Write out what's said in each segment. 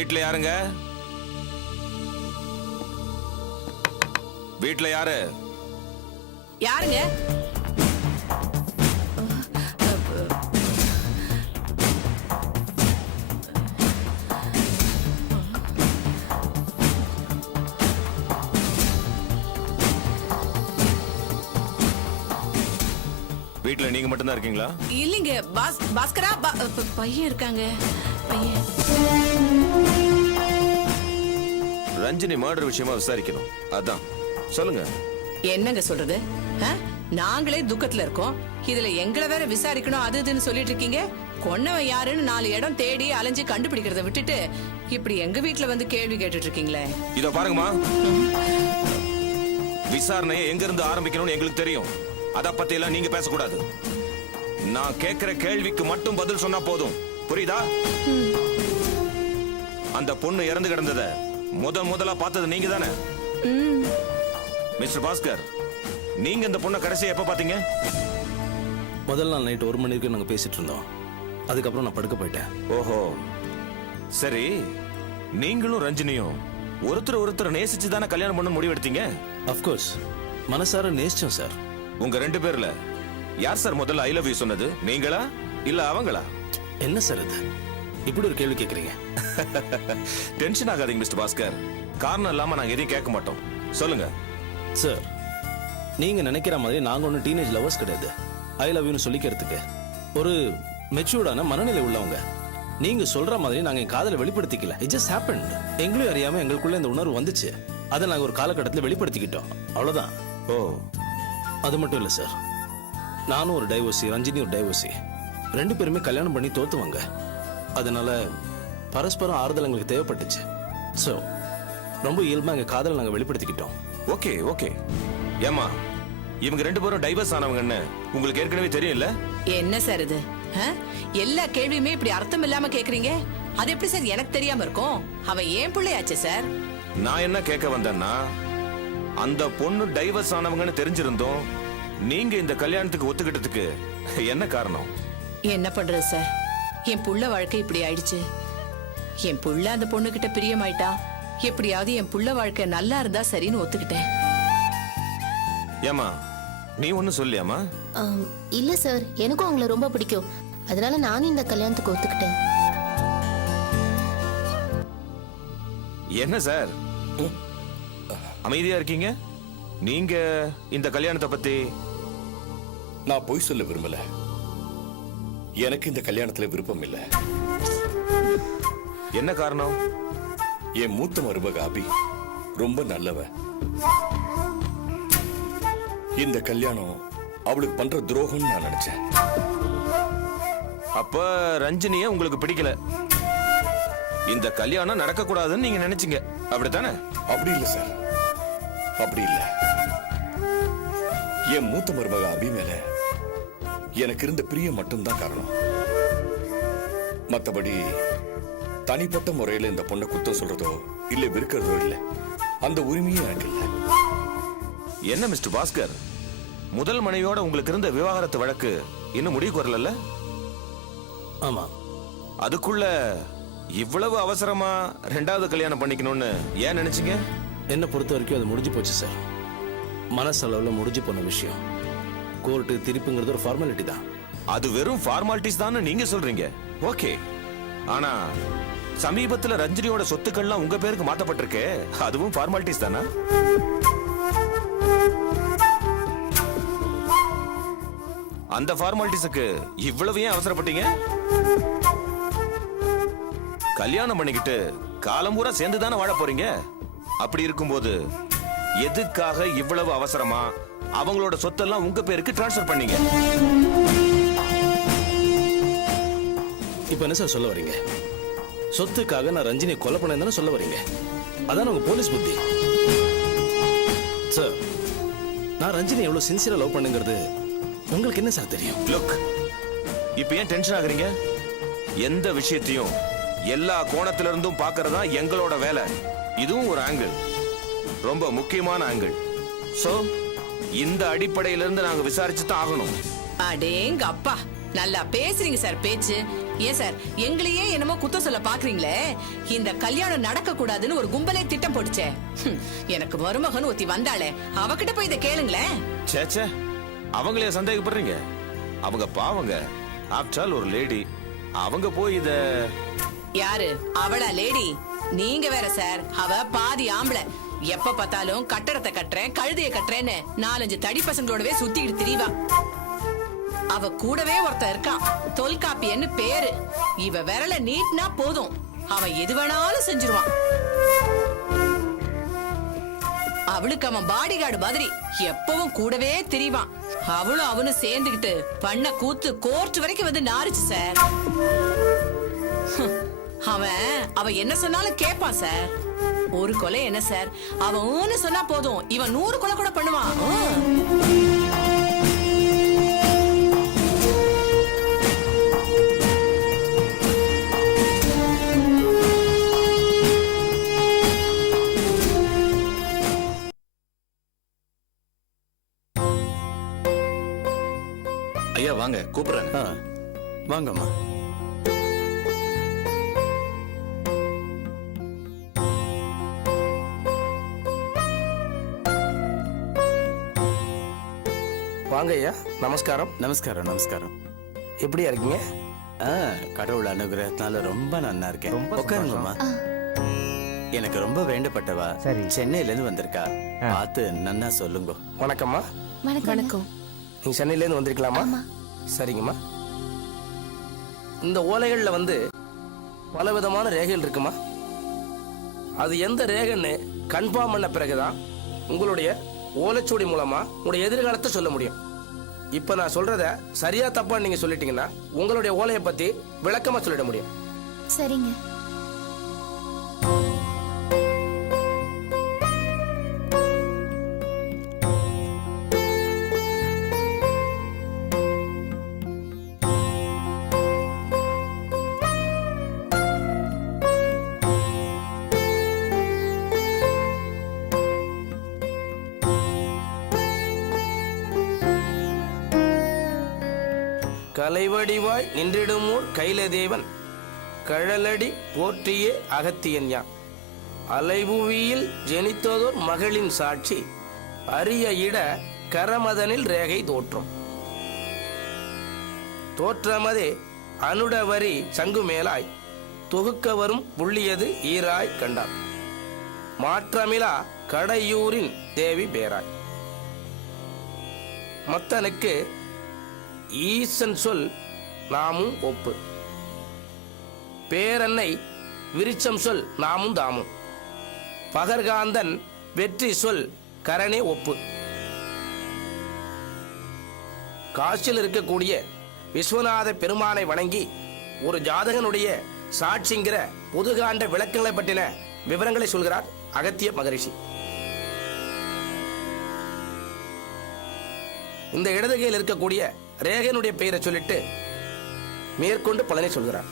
வீட்ல யாருங்க? வீட்ல யாரு? யாருங்க? வீட்ல நீங்க மட்டும் தான் இருக்கீங்களா? இல்லைங்க பாஸ்கரா பையன் இருக்காங்க. பையன் ரஞ்சினி மர்டர் விஷயமா விசாரிக்கணும். அதான் சொல்லுங்க. என்னங்க சொல்றது? நாங்களே துக்கத்துல இருக்கோம். இதுல எங்களை வேற விசாரிக்கணும் அது இதுன்னு சொல்லிட்டு இருக்கீங்க. கொன்னவன் யாருன்னு 4 இடம் தேடி அலைஞ்சு கண்டுபிடிக்கிறத விட்டுட்டு இப்படி எங்க வீட்டுல வந்து கேள்வி கேட்டுட்டு இருக்கீங்களே. இதோ பாருங்கம்மா, விசாரணையை எங்க இருந்து ஆரம்பிக்கணும்னு எங்களுக்கு தெரியும். அத பத்தி எல்லாம் நீங்க பேசக்கூடாது. நான் கேட்கிற கேள்விக்கு மட்டும் பதில் சொன்னா போதும். புரியுதா? அந்த பொண்ணு இறந்து கிடந்தத முதலா பார்த்தது நீங்க தானே? மிஸ்டர் பாஸ்கர், நீங்க இந்த பொண்ணை கடைசியா எப்ப பாத்தீங்க? முதல் நாள் நைட் 1 மணிக்கு நாங்க பேசிட்டு இருந்தோம். அதுக்கப்புறம் நான் படுக்க போயிட்டேன். ஓஹோ, சரி. நீங்களும் ரஞ்சினியும் ஒருத்தர் நேசிச்சு தானே கல்யாணம் பண்ண முடிவெடுத்தீங்க? அஃப்கோர்ஸ், மனசார நேசிச்சோம் சார். உங்க 2 பேர்ல யார் சார் முதல்ல ஐ லவ் யூ சொன்னது? நீங்களா இல்ல அவங்களா? என்ன சார் இது, இப்படி ஒரு கேள்வி கேக்குறீங்க? டென்ஷன் ஆகாதீங்க மிஸ்டர் பாஸ்கர். காரணம் இல்லாம நாங்க எதையும் கேட்க மாட்டோம். சொல்லுங்க சார். நீங்க நினைக்கிற மாதிரி நாங்க ஒன்னும் டீனேஜ் லவர்ஸ் கிடையாது. ஐ லவ் யூன்னு சொல்லிக்கிறதுக்கு ஒரு மெச்சூர்டான மனநிலை உள்ளவங்க. நீங்க சொல்ற மாதிரி நாங்க என் காதலை வெளிப்படுத்திக்கல. It just happened. எங்களையும் அறியாம எங்களுக்குள்ள இந்த உணர்வு வந்துச்சு. அதை நாங்க ஒரு காலகட்டத்தில் வெளிப்படுத்திக்கிட்டோம். அவ்வளவுதான். ஓ, அது மட்டும் இல்ல சார். நானும் ஒரு டைவோர்சி, ரஞ்சினி ஒரு டைவோர்சி. 2 பேருமே கல்யாணம் பண்ணி தோத்துவாங்க. அதனால பரஸ்பரம் ஆறுதல் எங்களுக்கு தேவைப்பட்டுச்சு. ஸோ ரொம்ப இயல்பா எங்க காதலை நாங்க வெளிப்படுத்திக்கிட்டோம். Okay okay. ஏமா, இவங்க 2 பேரும் டைவர்ஸ் ஆனவங்கன்னு உங்களுக்கு ஏற்கனவே தெரியும் இல்ல? என்ன சார் இது? எல்லா கேள்வியுமே இப்படி அர்த்தம் இல்லாம கேக்குறீங்க. அது எப்படி சார் எனக்கு தெரியாம இருக்கும்? அவன் ஏன் பிள்ளையாச்சு சார். நான் என்ன கேட்க வந்தேன்னா, அந்த பொண்ணு டைவர்ஸ் ஆனவங்கன்னு தெரிஞ்சிருந்தோம் நீங்க இந்த கல்யாணத்துக்கு ஒத்துக்கிட்டதுக்கு என்ன காரணம்? என்ன பண்றது சார், என் புள்ள வாழ்க்கை இப்படி ஆயிடுச்சு. என் புள்ள அந்த பொண்ணு கிட்ட பிரியமாயிட்டா. எப்படியாவது என் புள்ள வாழ்க்கை நல்லா இருந்தா சரின்னு ஒத்துக்கிட்டேன். ஏமா, நீ ஒண்ணு சொல்லியாமா? இல்ல சார், எனக்கும் அவங்கள ரொம்ப பிடிக்கும். அதனால நானும் இந்த கல்யாணத்துக்கு ஒத்துக்கிட்டேன். என்ன சார் அமைதியா இருக்கீங்க? நீங்க இந்த கல்யாணத்தை பத்தி? நான் பொய் சொல்ல விரும்பல. எனக்கு இந்த கல்யாணத்துல விருப்பம் இல்ல. என்ன காரணம்? என் மூத்த மருமக அபி ரொம்ப நல்லவ. இந்த கல்யாணம் அவளுக்கு பண்ற துரோகம்னு நான் நினைச்சேன். அப்ப ரஞ்சினிய உங்களுக்கு பிடிக்கல. இந்த கல்யாணம் நடக்க கூடாதுன்னு நீங்க நினைச்சீங்க, அப்படித்தானே? அப்படி இல்ல சார், அப்படி இல்ல. என் மூத்த மருமக அபி மேல எனக்கு இருந்த பிரியம் மட்டும்தான் காரணம். மத்தபடி தனிப்பட்ட முறையில இந்த பொண்ணை குத்தம் சொல்றதோ இல்ல வெறுக்கிறதோ இல்ல. அந்த உரிமையும் எனக்கு இல்ல. என்ன மிஸ்டர் பாஸ்கர், முதல் மனைவியோட உங்களுக்கு இருந்த விவாகரத்து வழக்கு இன்னும் முடிவுக்கு வரல? ஆமா. அதுக்குள்ள இவ்வளவு அவசரமா 2வது கல்யாணம் பண்ணிக்கணும்னு ஏன் நினைச்சீங்க? என்ன பொறுத்த வரைக்கும் அது முடிஞ்சு போச்சு சார். மனசளவுல முடிஞ்சு போன விஷயம். கோர்ட்டு திருப்புங்கிறது ஒரு ஃபார்மாலிட்டி தான். அது வெறும் ஃபார்மாலிட்டிஸ் தான் நீங்க சொல்றீங்க. ஓகே, ஆனா சமீபத்துல ரஞ்சினியோட சொத்துக்கள்லாம் உங்க பேருக்கு மாத்தப்பட்டிருக்கே, அதுவும் ஃபார்மாலிட்டிஸ் தானா? அந்த ஃபார்மாலிட்டிஸ்க்கு இவ்வளவு ஏன் அவசரப்பட்டீங்க? கல்யாணம் பண்ணிக்கிட்டு காலம் பூரா சேர்ந்து தானே வாழ போறீங்க. அப்படி இருக்கும்போது எதுக்காக இவ்வளவு அவசரமா அவங்களோட சொத்தெல்லாம் உங்க பேருக்கு டிரான்ஸ்ஃபர் பண்ணீங்க? இப்ப என்ன சார் சொல்ல வரீங்க? சொத்துக்காக நான் ரஞ்சினியை கொலை பண்ணேன்னு சொல்ல வரீங்க? அதான் உங்க போலீஸ் புத்தி. சார், நான் ரஞ்சினி எவ்வளவு சின்சியரா லவ் பண்ணுங்கிறது உங்களுக்கு என்ன சார் தெரியும்? லுக், இப்ப ஏன் டென்ஷன் ஆகுறீங்க? எந்த விஷயத்தையும் எல்லா கோணத்திலிருந்தும் பார்க்கறதா எங்களோட வேலை. இதுவும் ஒரு ஆங்கிள், ரொம்ப முக்கியமான ஆங்கிள். சோ இந்த அடிப்படையிலிருந்து நாங்க விசாரிச்சு தான் ஆகணும். அடேங்க அப்பா, நல்லா பேசுறீங்க சார் பேச்சு. ஏன் சார் எங்களையே என்னமோ குத்தம் சொல்ல பாக்குறீங்களே? இந்த கல்யாணம் நடக்க கூடாதுன்னு ஒரு கும்பலே திட்டம் போட்டுச்சே. எனக்கு மருமகன் ஒருத்தி வந்தாளே, அவகிட்ட போய் இதை கேளுங்களேன். சேச்சே, அவங்களே சந்தேகப்படுறீங்க? அவங்க பாவங்க. ஆஃப்டர் ஆல் ஒரு லேடி. அவங்க போய் இத யாரு அவளா லேடி? நீங்க வேற சார், அவ பாதி ஆம்பளை. எப்ப பார்த்தாலும் கட்டடத்தை கட்டுறேன், கழுதைய கட்டுறேன்னு 4-5 தடி பசங்களோடவே சுத்திக்கிட்டு திரிவா. அவ கூடவே ஒருத்தன் இருக்கான், தொல்காப்பியன்னு பேரு. இவ விரல நீட்னா போதும், அவன் எது வேணாலும் செஞ்சிருவான். அவளுக்கு அவன் பாடி கார்டு மாதிரி எப்பவும் கூடவே திரிவான். அவளும் அவனும் சேர்ந்துகிட்டு பண்ண கூத்து கோர்ட் வரைக்கும் வந்து நாரிச்சு சார். அவ என்ன சொன்னாலும் கேட்பான் சார். ஒரு கொலை என்ன சார், அவன் ஊன்னு சொன்னா போதும், இவன் 100 கொலை கூட பண்ணுவான். ஐயா வாங்க, கூப்பிடுறாங்க. வாங்கம்மா. வாங்க ஐயா, நமஸ்காரம். நமஸ்காரம் நமஸ்காரம். எப்படியா இருக்கீங்க? கடவுள் அனுகிரகத்தினால ரொம்ப நல்லா இருக்கேன். உட்காருங்கம்மா. எனக்கு ரொம்ப வேண்டப்பட்டவா சென்னையில இருந்து வந்திருக்கா, பார்த்து நன்னா சொல்லுங்க. வணக்கம்மா. வணக்கம். நீங்க சென்னையில இருந்து வந்திருக்கலாமா? சரிங்கம்மா. இந்த ஓலைகள்ல வந்து பல விதமான ரேகைகள் இருக்குமா. அது எந்த ரேகைன்னு கன்ஃபார்ம் பண்ண பிறகுதான் உங்களுடைய ஓலைச்சுவடி மூலமா உங்களுடைய எதிர்காலத்தை சொல்ல முடியும். இப்ப நான் சொல்றத சரியா தப்பா நீங்க சொல்லிட்டீங்கன்னா உங்களுடைய ஓலையை பத்தி விளக்கமா சொல்லிட முடியும். சரிங்க. கலைவடிவாய் நின்றிடுமோர் கைலதேவன் கழலடி போற்றியே அகத்தியன் யான் அலைபுவியில் ஜெனித்ததோர் மகளின் சாட்சி அரிய இட கரமதனில் ரேகை தோற்றும் தோற்றமதே அனுடவரி சங்கு மேலாய் தொகுக்க வரும் புள்ளியது ஈராய் கண்டார் மாற்றமிலா கடையூரின் தேவி பேராய் மத்தனுக்கு ஈசன் சொல் நாமும் ஒப்பு பேரன்னை விருச்சம் சொல் நாமும் தாமும் பகர்காந்தன் வெற்றி சொல் கரணே ஒப்பு காசில் இருக்கக்கூடிய விஸ்வநாத பெருமானை வணங்கி ஒரு ஜாதகனுடைய சாட்சிங்கிற பொதுகாண்ட விளக்கங்களை பற்றின விவரங்களை சொல்கிறார் அகத்திய மகரிஷி. இந்த இடதுகையில் இருக்கக்கூடிய ரேகனுடைய பெயரை சொல்லிட்டு மேற்கொண்டு பலனை சொல்கிறார்.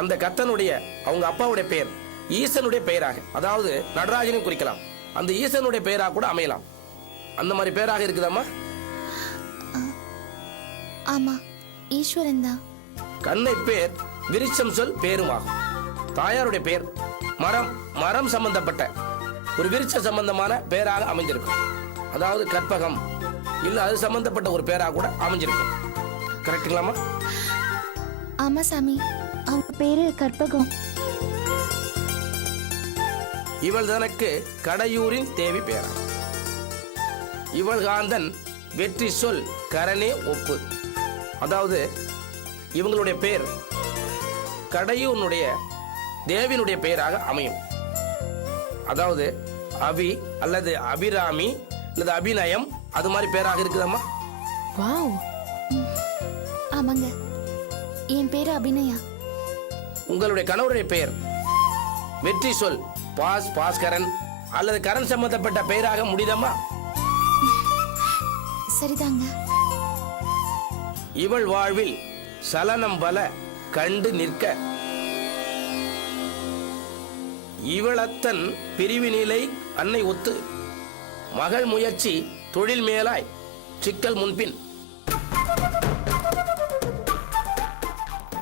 அந்த கத்தனுடைய அவங்க அப்பாவுடைய பெயர் ஈசனுடைய பெயராக, அதாவது நடராஜனையும் குறிக்கலாம், அந்த ஈசனுடைய பெயராக கூட அமையலாம். அந்த மாதிரி பெயராக இருக்குதாமா? ஆமா, ஈஸ்வரன் தான். கண்ணை பேர் விருச்சம் சொல் பேருமாகும். தாயாருடைய பெயர் மரம் சம்பந்தப்பட்ட ஒரு விருட்ச சம்பந்தமான பெயராக அமைஞ்சிருக்கும். அதாவது கற்பகம் இல்ல அது சம்பந்தப்பட்ட ஒரு பெயராக கூட அமைஞ்சிருக்கும். கரெக்டுங்களாமா? ஆமா சாமி, அவங்க பேரு கற்பகம். இவள் தனக்கு கடையூரின் தேவி பேரா. இவள் காந்தன் வெற்றி சொல் கரணே ஒப்பு. அதாவது இவங்களுடைய பெயர் கடையூனுடைய தேவியினுடைய பெயராக அமையும். அதாவது அபி அல்லது அபிராமி அல்லது அபிநயம் அது மாதிரி பேராக இருக்குதாம்மா? வாவ். ஆமாங்க, என் பேரு அபிநயா. உங்களுடைய கணவருடைய பெயர் வெற்றி சொல் பாஸ்கரன் அல்லது கரண் சம்பந்தப்பட்ட பெயராக முடியுதம்மா? சரிதாங்க. இவள் வாழ்வில் சலனம் பல கண்டு நிற்க இவளத்தன் பிரிவினிலை அன்னை ஒத்து மகள் முயற்சி தொழில் மேலாய் சிக்கல் முன்பின்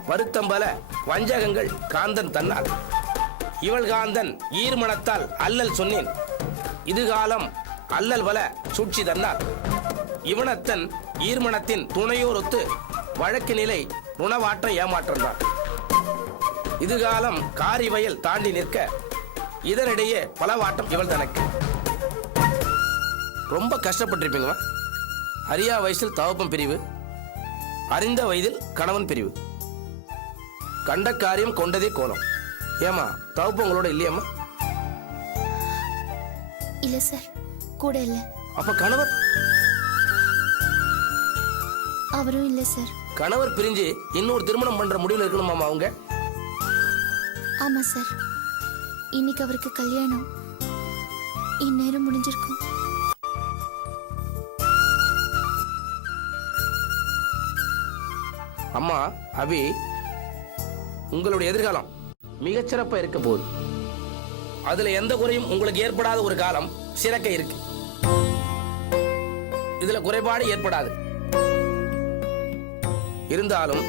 வருத்தம்பல வஞ்சகங்கள் காந்தன் தன்னால் இவள் காந்தன் ஈர்மணத்தால் அல்லல் சொன்னேன் இதுகாலம் அல்லல் வல சூழ்ச்சி தன்னால் இவனத்தன் ஈர்மணத்தின் துணையோரொத்து வழக்கு நிலை உணவாற்ற ஏமாற்றம்தான் இதுகாலம் காரி வயல் தாண்டி நிற்க இதனிடையே பலவாட்டம் இவள் தனக்கு. ரொம்ப கஷ்டப்பட்டிருப்பீங்களா? அறியா வயசில் தவப்பம் பிரிவு, அறிந்த வயதில் கணவன் பிரிவு, கண்ட காரியம் கொண்டதே கோலம். ஏமா தவப்பம் உங்களோட இல்லையாம்மா? இல்ல சார், கூட இல்ல. அப்ப கணவர்? அவரும் இல்ல சார். கணவர் பிரிஞ்சு இன்னொரு திருமணம் பண்ற முடிவில் இருக்கணுமாமா அவங்க? ஆமா சார், இன்னைக்கு அவருக்கு கல்யாணம், இந்நேரம் முடிஞ்சிருக்கும். அம்மா அபி, உங்களுடைய எதிர்காலம் மிகச்சிறப்பா இருக்க போகுது. அதுல எந்த குறையும் உங்களுக்கு ஏற்படாத ஒரு காலம் சிறக்க இருக்கு. இதுல குறைபாடு ஏற்படாது. இருந்தாலும்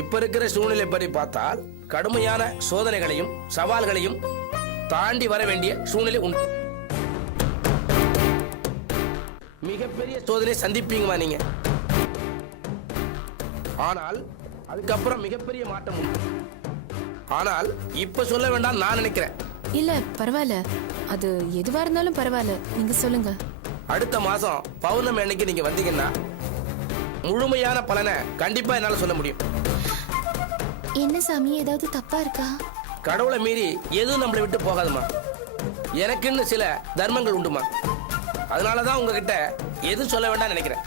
இப்ப இருக்கிற சூழ்நிலை படி பார்த்தால் கடுமையான சோதனைகளையும் சவால்களையும் தாண்டி வர வேண்டிய சூழ்நிலை உண்டு. மிகப்பெரிய சோதனை சந்திப்பீங்கம்மா நீங்க. ஆனால் அதுக்கப்புறம் மிகப்பெரிய மாற்றம் உண்டு. ஆனால் இப்ப சொல்ல வேண்டாம் நான் நினைக்கிறேன். இல்ல பரவாயில்ல, அது எதுவா இருந்தாலும் பரவாயில்ல, நீங்க சொல்லுங்க. அடுத்த மாசம் பௌர்ணமி அன்னைக்கு நீங்க வந்தீங்கன்னா முழுமையான பலனை கண்டிப்பா என்னால சொல்ல முடியும். என்ன சாமி, ஏதாவது தப்பா இருக்கா? கடவுளை மீறி எதுவும் நம்மளை விட்டு போகாதுமா. எனக்குன்னு சில தர்மங்கள் உண்டுமா. அதனாலதான் உங்ககிட்ட எதுவும் சொல்ல வேண்டாம் நினைக்கிறேன்.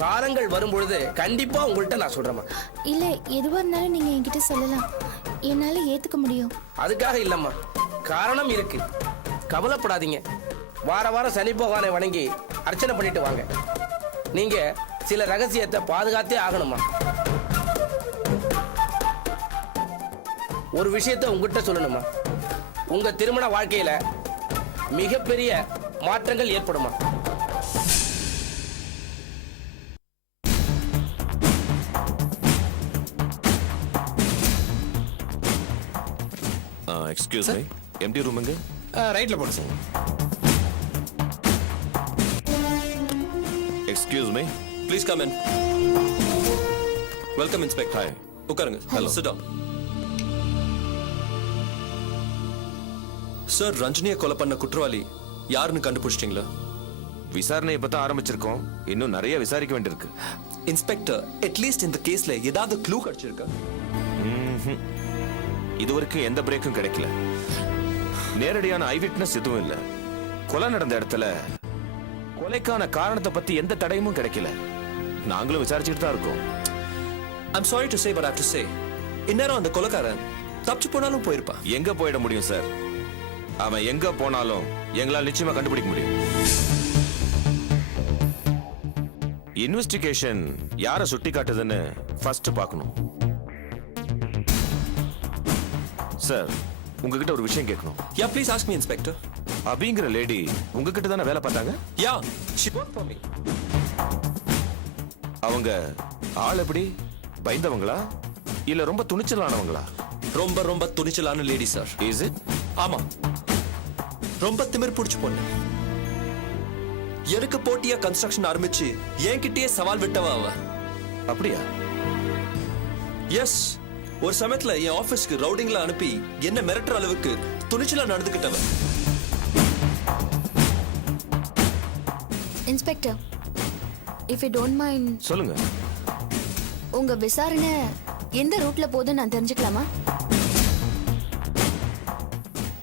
காலங்கள் வரும் பொழுது கண்டிப்பா உங்கள்கிட்ட நான் சொல்றேம்மா. இல்ல, எதுவா இருந்தாலும் நீங்க என்கிட்ட சொல்லலாம், என்னால ஏத்துக்க முடியும். அதுக்காக இல்லம்மா, காரணம் இருக்கு. கவலைப்படாதீங்க. வார வாரம் சனி பகவானை வணங்கி அர்ச்சனை பண்ணிட்டு வாங்க. நீங்க சில ரகசியத்தை பாதுகாத்தே ஆகணுமா. ஒரு விஷயத்தை உங்ககிட்ட சொல்லணுமா. உங்க திருமண வாழ்க்கையில மிகப்பெரிய மாற்றங்கள் ஏற்படுமா. எக்ஸ்கியூஸ் மீ, எம்டி ரூம் எங்க? ரைட்ல போடு sir. Excuse me, Please come in. Welcome, Inspector. Hi. உட்காருங்க. Hello. Sit down. சார், ரஞ்சினியை கொலை பண்ண குற்றவாளி யாருன்னு கண்டுபிடிச்சிட்டீங்களா? விசாரணை இப்பதான் ஆரம்பிச்சிருக்கோம். இன்னும் நிறைய விசாரிக்க வேண்டியிருக்கு. இன்ஸ்பெக்டர், அட்லீஸ்ட் இந்த கேஸ்ல ஏதாவது க்ளூ கிடைச்சிருக்கா? இதுவரைக்கும் எந்த பிரேக்கும் கிடைக்கல. நேரடியான ஐ விட்னஸ் எதுவும் இல்ல. கொலை நடந்த இடத்துல கொலைக்கான காரணத்தை பத்தி எந்த தடயமும் கிடைக்கல. நாங்களும் விசாரிச்சுட்டு தான் இருக்கோம். I'm sorry to say, but I have to say, இந்நேரம் அந்த கொலைக்காரன் தப்பிச்சு போனாலும் போயிருப்பான். எங்க போயிட முடியும் சார்? அவன் எங்க போனாலும் எங்களால் நிச்சயமா கண்டுபிடிக்க முடியும். இன்வெஸ்டிகேஷன் யாரை சுட்டி காட்டுதுன்னு ஃபர்ஸ்ட் பார்க்கணும். சார், உங்ககிட்ட ஒரு விஷயம் கேட்கணும். Yeah, please ask me, Inspector. அபிங்கிற லேடி உங்ககிட்ட தானே வேலை பார்த்தாங்க? Yeah, she worked for me. அவங்க ஆள் எப்படி? பயந்தவங்களா இல்ல ரொம்ப துணிச்சலானவங்களா? ரொம்ப ரொம்ப துணிச்சலான லேடி சார். Is it? ஆமா, ரொம்ப திமிர் பிடிச்சு பொண்ணு. எனக்கு போட்டியா கன்ஸ்ட்ரக்ஷன் ஆரம்பிச்சு என்கிட்டயே சவால் விட்டவா அவ. அப்படியா? எஸ், ஒரு சமயத்துல என் ஆபீஸ்க்கு ரவுடிங்ல அனுப்பி என்ன மிரட்டுற அளவுக்கு துணிச்சலா நடந்துகிட்டவ. Inspector, if you don't mind, சொல்லுங்க. உங்க விசாரணை எந்த ரூட்ல போகுதுன்னு நான் தெரிஞ்சுக்கலாமா?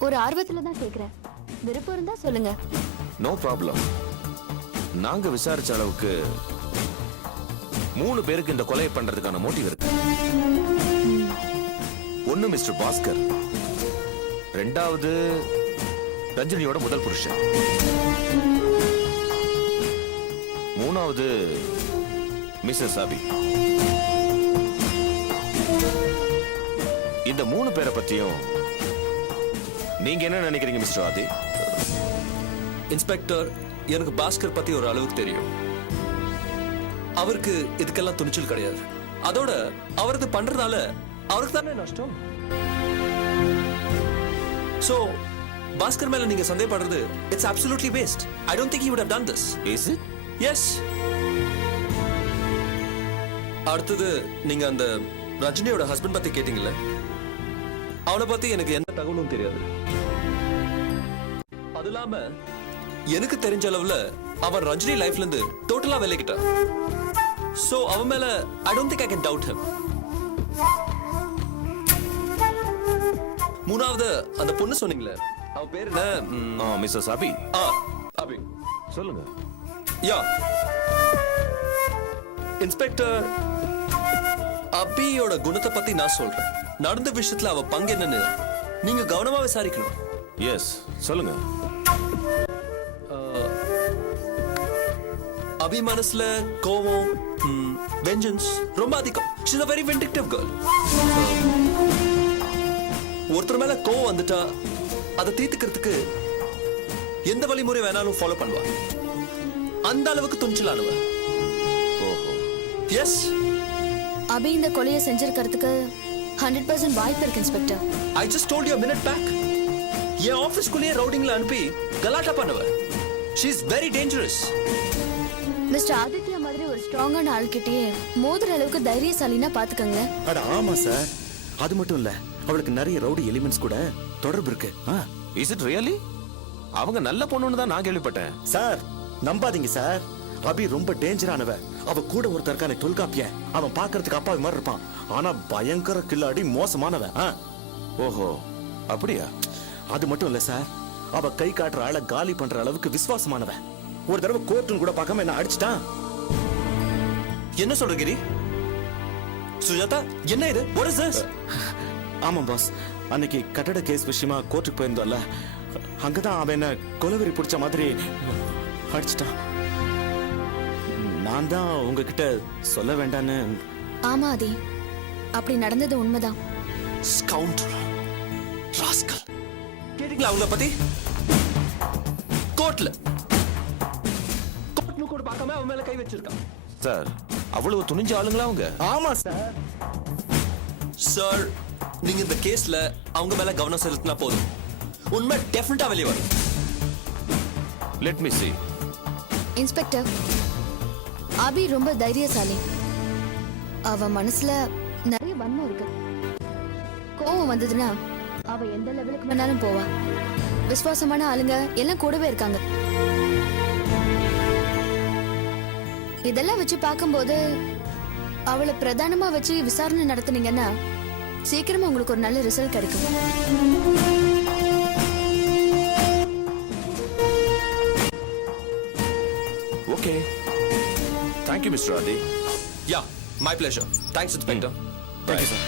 ஒரு ஆர்வத்துல தான் கேக்குறேன். விருப்பம் இருந்தா சொல்லுங்க. No problem. நாங்க விசாரிச்ச அளவுக்கு 3 பேருக்கு இந்த கொலையை பண்றதுக்கான மோட்டிவ் இருக்கு. ஒன்னு மிஸ்டர் பாஸ்கர், ரெண்டாவது ரஞ்சினியோட முதல் புருஷன், மூணாவது மிஸ்ஸஸ் அபி. இந்த 3 பேரை பத்தியும் நீங்க என்ன நினைக்கிறீங்க மிஸ்டர் ஆதி? இன்ஸ்பெக்டர், எனக்கு பாஸ்கர் பத்தி ஒரு அளவுக்கு தெரியும். அவருக்கு இதுக்கெல்லாம் துணிச்சல் கிடையாது. அதோட அவரது பண்றதால அவருக்கு தானே நஷ்டம். சோ பாஸ்கர் மேல நீங்க சந்தேகப்படுறது it's absolutely waste. I don't think he would have done this. Is it? Yes. அடுத்தது நீங்க அந்த ரஜினியோட ஹஸ்பண்ட் பத்தி கேட்டீங்கல்ல, அவனை பத்தி எனக்கு எந்த தகவலும் தெரியாது. அது இல்லாம எனக்கு தெரிஞ்ச அளவுல அவன் ரஜினி லைஃப்ல இருந்து டோட்டலா விலகிட்டான். சோ அவன் மேல ஐ don't think I can doubt him. மூணாவது அந்த பொண்ணு சொன்னீங்களே, அவ பேர் என்ன? மிஸ்ஸஸ் அபி. அபி. சொல்லுங்க. யா இன்ஸ்பெக்டர், அபியோட குணத்தை பத்தி நான் சொல்றேன். நடந்த விஷயத்துல அவ பங்கு என்னன்னு நீங்க கவனமா விசாரிக்கணும். எஸ், சொல்லுங்க. அபி மனசுல கோவம், வெஞ்சன்ஸ் ரொம்ப அதிகம். She is a very vindictive girl. ஒருத்தர் மேல கோவம் வந்துட்டா அதை தீர்த்துக்கிறதுக்கு எந்த வழிமுறை வேணாலும் ஃபாலோ பண்ணுவா. அந்த அளவுக்கு துணிச்சலானவ. ஓஹோ. எஸ். அபி இந்த கொலையை செஞ்சிருக்கிறதுக்கு 100% வாய்ப்பு இருக்கு inspector. I just told you a minute back. என் ஆபீஸ்க்குள்ளேயே ரவுடிங்ல அனுப்பி கலாட்டா பண்ணுவ. She is very dangerous. Mister Aditya மாதிரி ஒரு ஸ்ட்ராங்கான ஆள்கிட்டயே மோதுற அளவுக்கு தைரியசாலினா பாத்துக்கங்க. அட ஆமா சார். அது மட்டும் இல்ல, அவளுக்கு நிறைய ரவுடி எலிமெண்ட்ஸ் கூட தொடர்பு இருக்கு. Is it really? அவங்க நல்ல பொண்ணுன்னு தான் நான் கேள்விப்பட்டேன். சார் நம்பாதீங்க சார். அபி ரொம்ப டேஞ்சரானவ. அவ கூட ஒருத்தர் இருக்கானே தொல்காப்பியன், அவன் பாக்குறதுக்கு அப்பாவி மாதிரி இருப்பான். ஆனா பயங்கர கில்லாடி, மோசமானவன். ஓஹோ, அப்படியா? அது மட்டும் இல்ல சார், அவ கை காட்டுற ஆளை காலி பண்ற அளவுக்கு விசுவாசமானவன். ஒரு தடவை கோர்ட்டுன்னு கூட பார்க்காம என்ன அடிச்சிட்டான். என்ன சொல்ற கிரி? சுஜாதா, என்ன இது? What is this? ஆமா பாஸ், அன்னைக்கு கட்டட கேஸ் விஷயமா கோர்ட்டுக்கு போயிருந்தோம்ல, அங்கதான் அவன் என்ன கொலவெறி பிடிச்ச மாதிரி அடிச்சிட்டான். நான் தான் உங்ககிட்ட சொல்ல வேண்டான்னு. ஆமா ஆதி, அப்படி நடந்தது உண்மைதான். Scoundrel. Rascal. கேட்டீங்களா அவங்கள பத்தி? கோர்ட்ல கூட பார்க்காம அவன் மேல கை வச்சிருக்கான். சார், அவ்வளவு துணிஞ்ச ஆளுங்களா அவங்க? ஆமா சார். சார், நீங்க இந்த கேஸ்ல அவங்க மேல கவனம் செலுத்தினா போதும். உண்மை டெஃபினட்டா வெளியே வரும். Let me see. இன்ஸ்பெக்டர், அபி ரொம்ப தைரியசாலி. அவ மனசுல நிறைய வன்மம் இருக்கு. கோவம் வந்ததுன்னா அவ எந்த லெவலுக்கு வேணாலும் போவா. விசுவாசமான ஆளுங்க எல்லாம் கூடவே இருக்காங்க. இதெல்லாம் வச்சு பார்க்கும்போது அவளை பிரதானமா வச்சு விசாரணை நடத்துனீங்கன்னா சீக்கிரமா உங்களுக்கு ஒரு நல்ல ரிசல்ட் கிடைக்கும். Okay. Thank you, Mr. Adi. Yeah, my pleasure. Thanks, Inspector. Thank you, sir.